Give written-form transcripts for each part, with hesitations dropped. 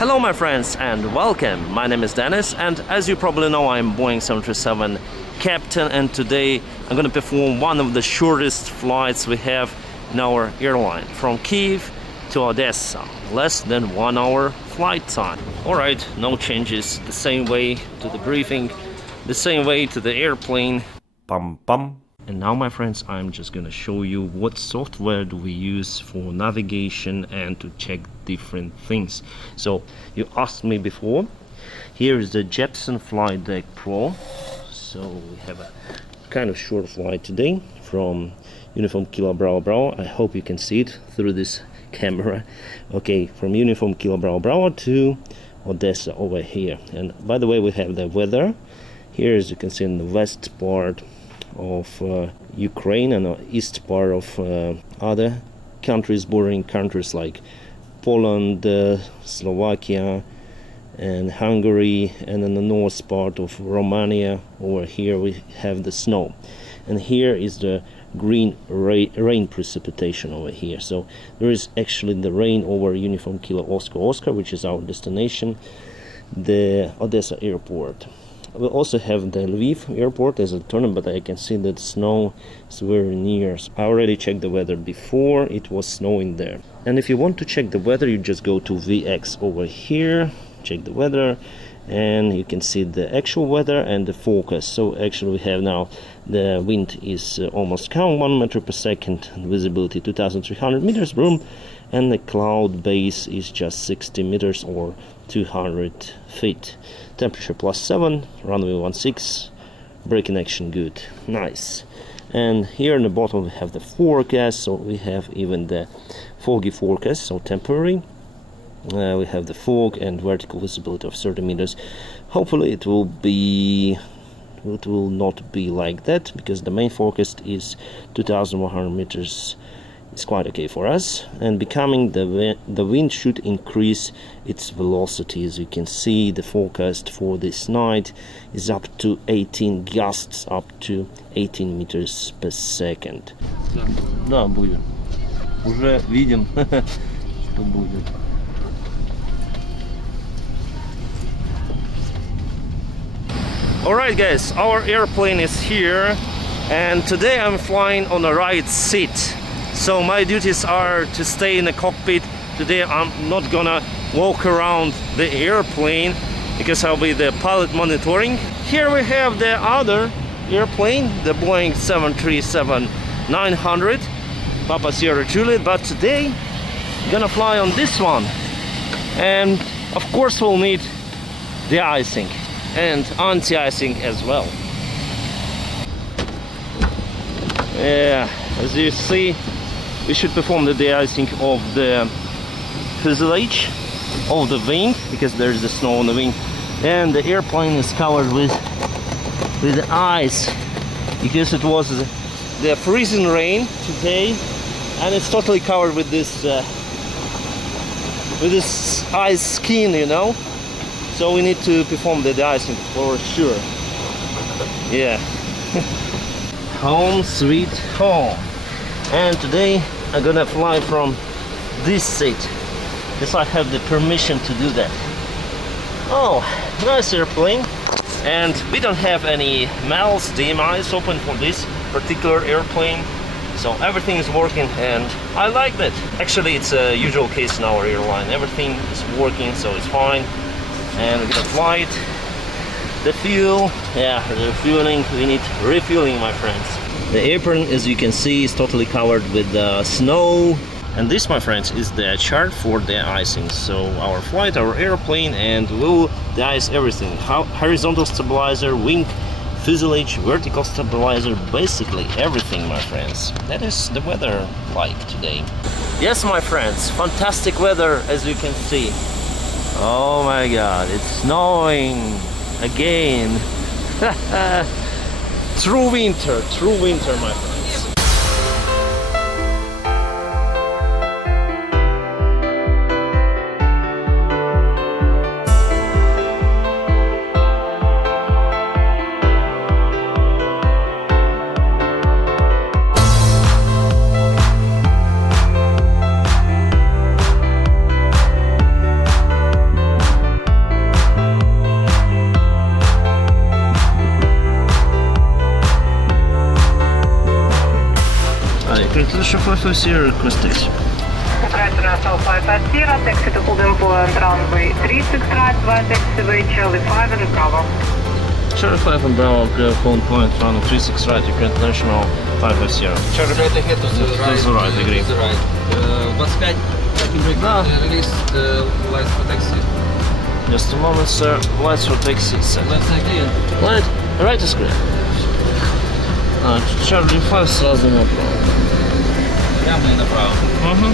Hello my friends and welcome. My name is Dennis and as you probably know I'm Boeing 737 captain, and today I'm going to perform one of the shortest flights we have in our airline from Kyiv to Odessa. Less than 1 hour flight time. Alright, no changes, the same way to the briefing, the same way to the airplane. Pum pum. And now my friends, I'm just gonna show you what software do we use for navigation and to check different things. So you asked me before, here is the Jeppesen Flight Deck Pro. So we have a kind of short flight today from Uniform Kilo Bravo Bravo. I hope you can see it through this camera. Okay, from Uniform Kilo Bravo Bravo to Odessa over here. And by the way, we have the weather here, as you can see, in the west part of Ukraine and east part of other countries, bordering countries like Poland, Slovakia and Hungary, and in the north part of Romania. Over here we have the snow, and here is the green rain precipitation over here. So there is actually the rain over Uniform Kilo Oscar Oscar, which is our destination, the Odessa airport. We also have the Lviv airport as a turn, but I can see that snow is very near. So I already checked the weather before, it was snowing there. And if you want to check the weather, you just go to VX over here, check the weather, and you can see the actual weather and the forecast. So actually we have now the wind is almost calm, 1 meter per second, visibility 2300 meters room, and the cloud base is just 60 meters or 200 feet. Temperature +7, runway 16, braking action good, nice. And here in the bottom we have the forecast, so we have even the foggy forecast, so temporary. We have the fog and vertical visibility of 30 meters. Hopefully it will not be like that, because the main forecast is 2100 meters. It's quite okay for us, and becoming the wind should increase its velocity. As you can see, the forecast for this night is up to 18 gusts, up to 18 meters per second. Да, будет. Уже видим, что будет. Alright guys, our airplane is here, and today I'm flying on the right seat. So my duties are to stay in the cockpit. Today I'm not gonna walk around the airplane because I'll be the pilot monitoring. Here we have the other airplane, the Boeing 737-900, Papa Sierra Juliet, but today I'm gonna fly on this one. And of course we'll need de-icing and anti-icing as well. Yeah, as you see, we should perform the de-icing of the fuselage, of the wing, because there's the snow on the wing, and the airplane is covered with ice because it was the freezing rain today, and it's totally covered with this ice skin, you know. So we need to perform the de-icing for sure. Yeah. Home sweet home. And today I'm gonna fly from this seat because I have the permission to do that. Oh, nice airplane. And we don't have any MALs, DMIs open for this particular airplane, so everything is working and I like that. Actually it's a usual case in our airline, everything is working, so it's fine. And we're gonna fly it. The fuel, yeah, the refueling, we need refueling, my friends. The apron, as you can see, is totally covered with snow. And this, my friends, is the chart for de-icing. So our flight, our airplane, and we'll de-ice everything. Horizontal stabilizer, wing, fuselage, vertical stabilizer, basically everything, my friends. That is the weather like today. Yes, my friends, fantastic weather, as you can see. Oh my god, it's snowing again. True winter, my friends. International 550, request taxi. International 550, taxi to Holden Poland, runway 36 right, via taxiway Charlie 5 and Bravo. Charlie 5 and Bravo, clear Holden Point, runway 36 right, International 550. Charlie straight ahead to the right. To the right, agree. To the right. 25, parking brake, release the lights for taxi. Just a moment, sir. Lights for taxi set. Left side clear. Light, right is clear. Charlie 5 сразу направо. Прямо и направо. Угу.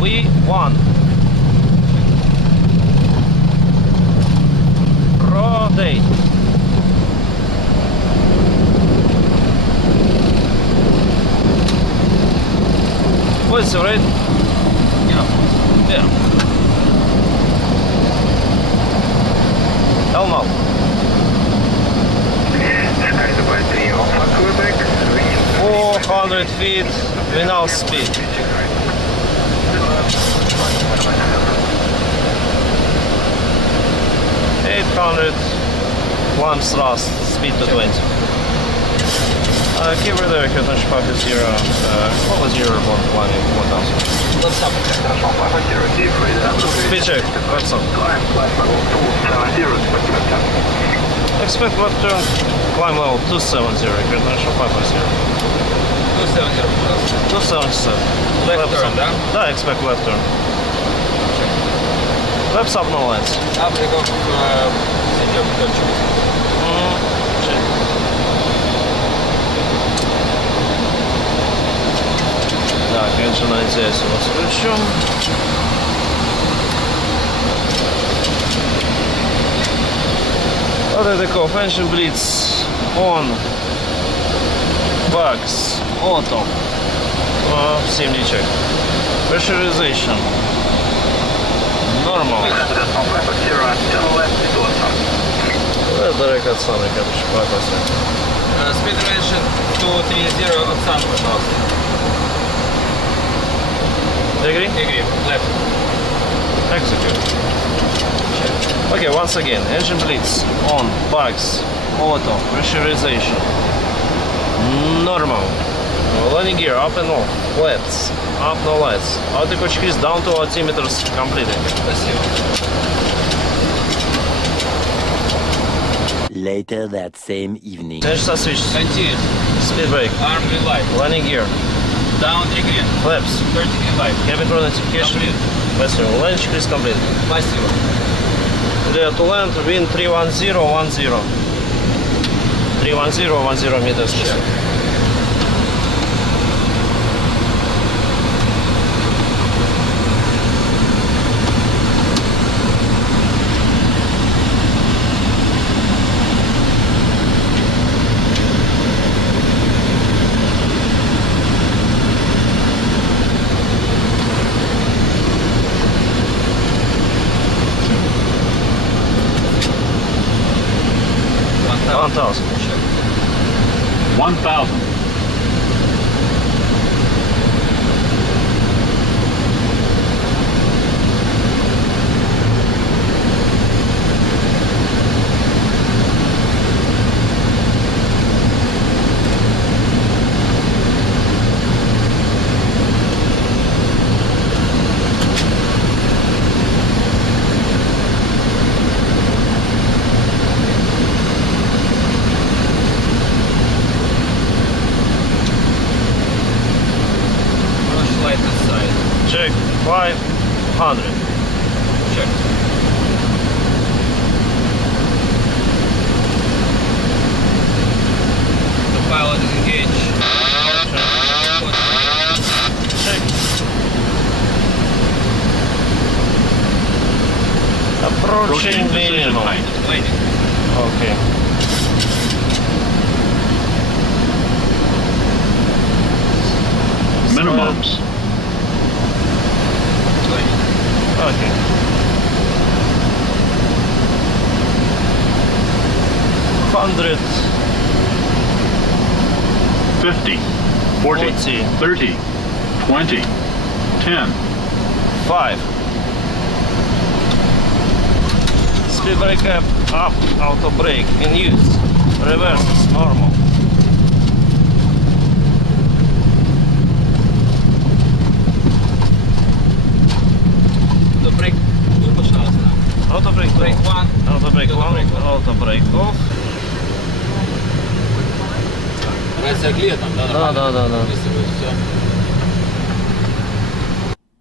We won. Rotate. What's it, right? Yeah. Hell no. 400 feet without speed. 800 one thrust, speed to 20. Keep it there, because I'm sure is zero. What was your one planning? 1000. What's up? Speed check. What's up? Expect left turn, climb level 270, international 550. 270, пожалуйста. 277. Left turn, да? Да, expect left turn. Flaps up, no lights. Up, takeoff, сидим, точно. Check. Так, engine на здесь у нас включен. Takeoff, engine bleeds on, bugs, auto, CMD check, pressurization, normal. Direct от Саны, короче, покосим. Speed dimension 230 от Sun, пожалуйста. Agree? Agree, left. Execute. Okay, once again, engine bleeds, on, bugs, auto, pressurization, normal, landing gear, up and off, flaps, up, no lights, adequate crease down to altimeters completed. Спасибо. Later that same evening. Change switch, Continuous. speed brake, Arm green light. landing gear, Down 3 green. flaps, 30 green light. cabin crew notification, Complete. landing crease completed. Спасибо. Clear to land, wind 31010. 31010 meters. Check. One thousand. 1,000. Light inside. Check 500. Check. The pilot is engaged. Check. Approaching Decision minimum. height. Waiting. Okay. minimums. Okay. $100. 50, 40, 30, 20, 10. 5. Speed brake up, auto brake in use. Reverse is normal. The brake, Auto brake brake off. one. Auto brake on, auto brake off. Рация клея там, да? Да. Если вы все.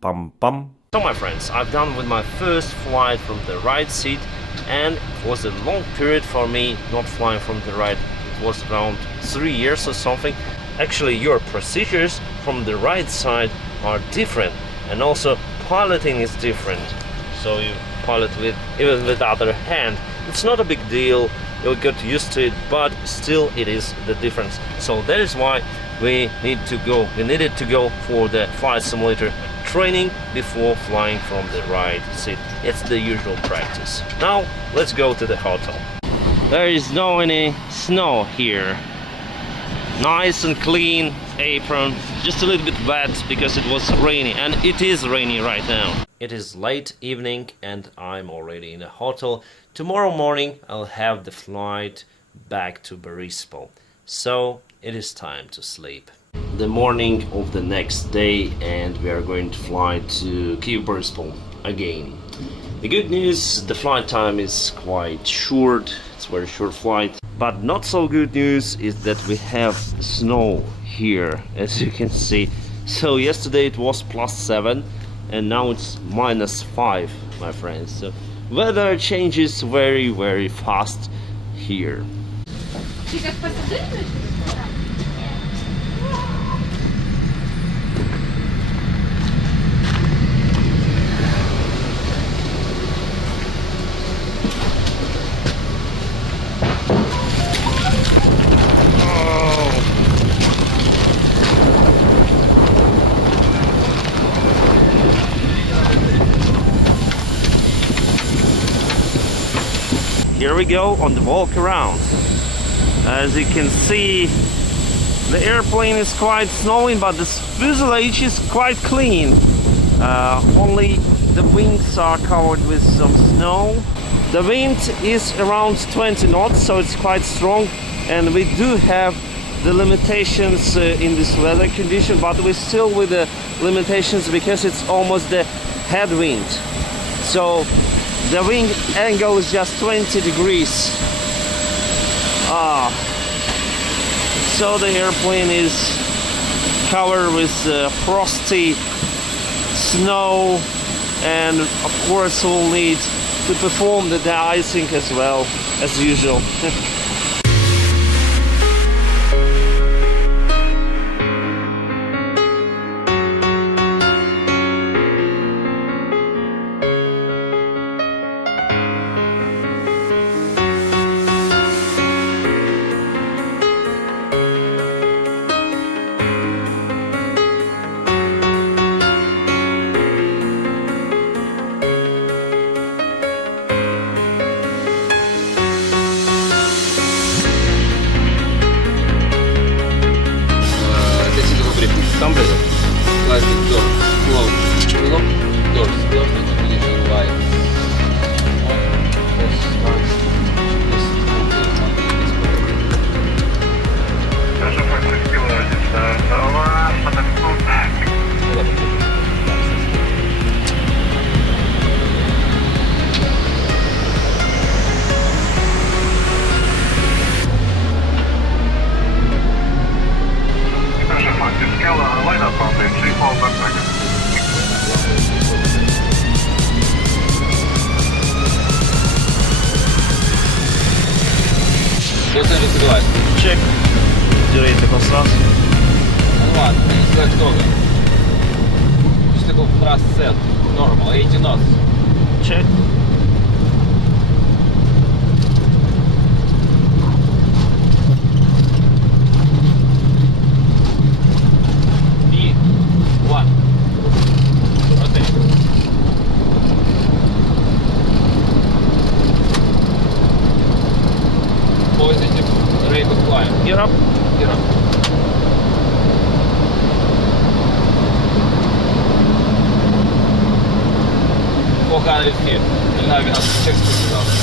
Pum pum. So my friends, I've done with my first flight from the right seat, and it was a long period for me not flying from the right. It was around 3 years or something. Actually, your procedures from the right side are different, and also piloting is different. So you pilot with even with the other hand. It's not a big deal. You'll get used to it, but still it is the difference. So that is why we needed to go for the flight simulator training before flying from the right seat. It's the usual practice. Now let's go to the hotel. There is no any snow here. Nice and clean apron, just a little bit wet because it was rainy, and it is rainy right now. It is late evening and I'm already in a hotel. Tomorrow morning I'll have the flight back to Boryspil, so it is time to sleep. The morning of the next day, and we are going to fly to Kyiv Boryspil again. The good news, the flight time is quite short. It's a very short flight. But not so good news is that we have snow here, as you can see. So yesterday it was +7 and now it's -5, my friends. So weather changes very fast here. Here we go on the walk around. As you can see, the airplane is quite snowing, but the fuselage is quite clean. Only the wings are covered with some snow. The wind is around 20 knots, so it's quite strong, and we do have the limitations in this weather condition, but we're still with the limitations because it's almost the headwind. So the wing angle is just 20 degrees. So the airplane is covered with frosty snow, and of course we'll need to perform the de-icing as well, as usual. Plastic door closed. Lock doors closed. Collision light. Check. During the construction. Ну ладно, не так много. Just go thrust set. Normal, 80 knots. Check. И fine. Gear up. Gear up. $400 feet. And now we have 60,000.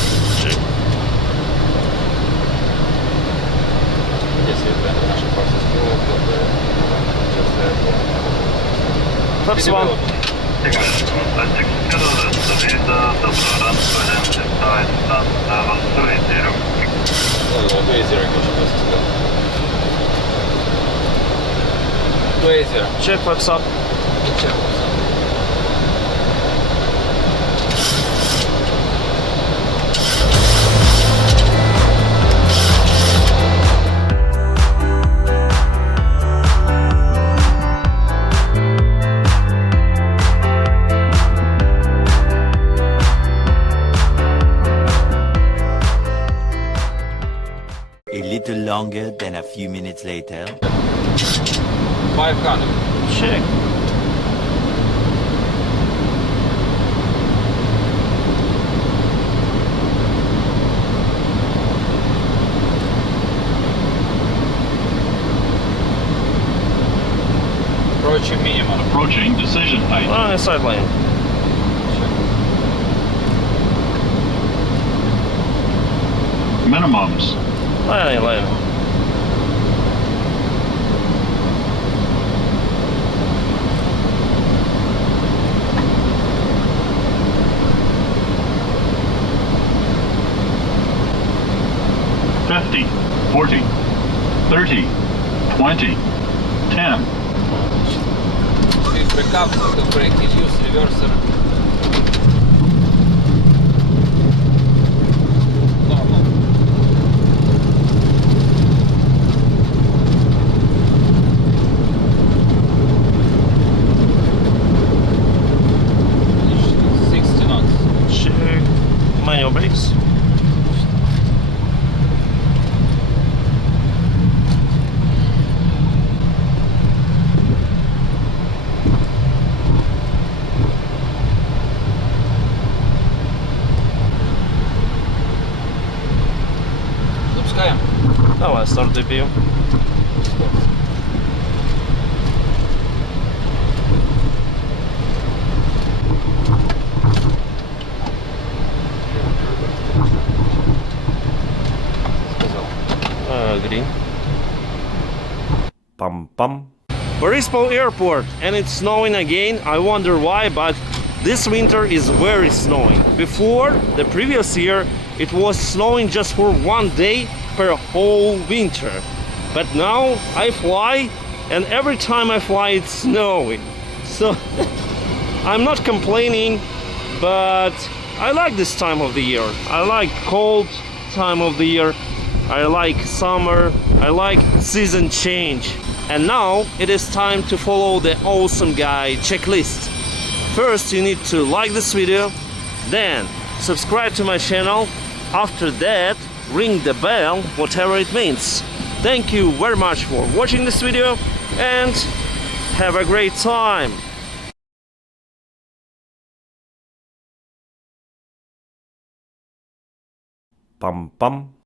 Check. Если это наша просто скилла, то Flaps 1. Check flaps up. A little longer than a few minutes later. 500. Check. Approaching minimum. Approaching decision height. Side lane. Minimums. Lane. 50, 40, 30, 20, 10. Shift break up, auto brake in use, reverser. Normal. Finish 60 knots. Check. Manual brakes. Запускаем. Давай, старт DPU. Green. Pam. Boryspil Airport, and it's snowing again. I wonder why, but this winter is very snowing. Before, the previous year, it was snowing just for one day per whole winter. But now I fly, and every time I fly, it's snowing. So I'm not complaining, but I like this time of the year. I like cold time of the year. I like summer. I like season change. And now it is time to follow the awesome guy checklist. First, you need to like this video, then subscribe to my channel. After that, ring the bell, whatever it means. Thank you very much for watching this video and have a great time. Pam.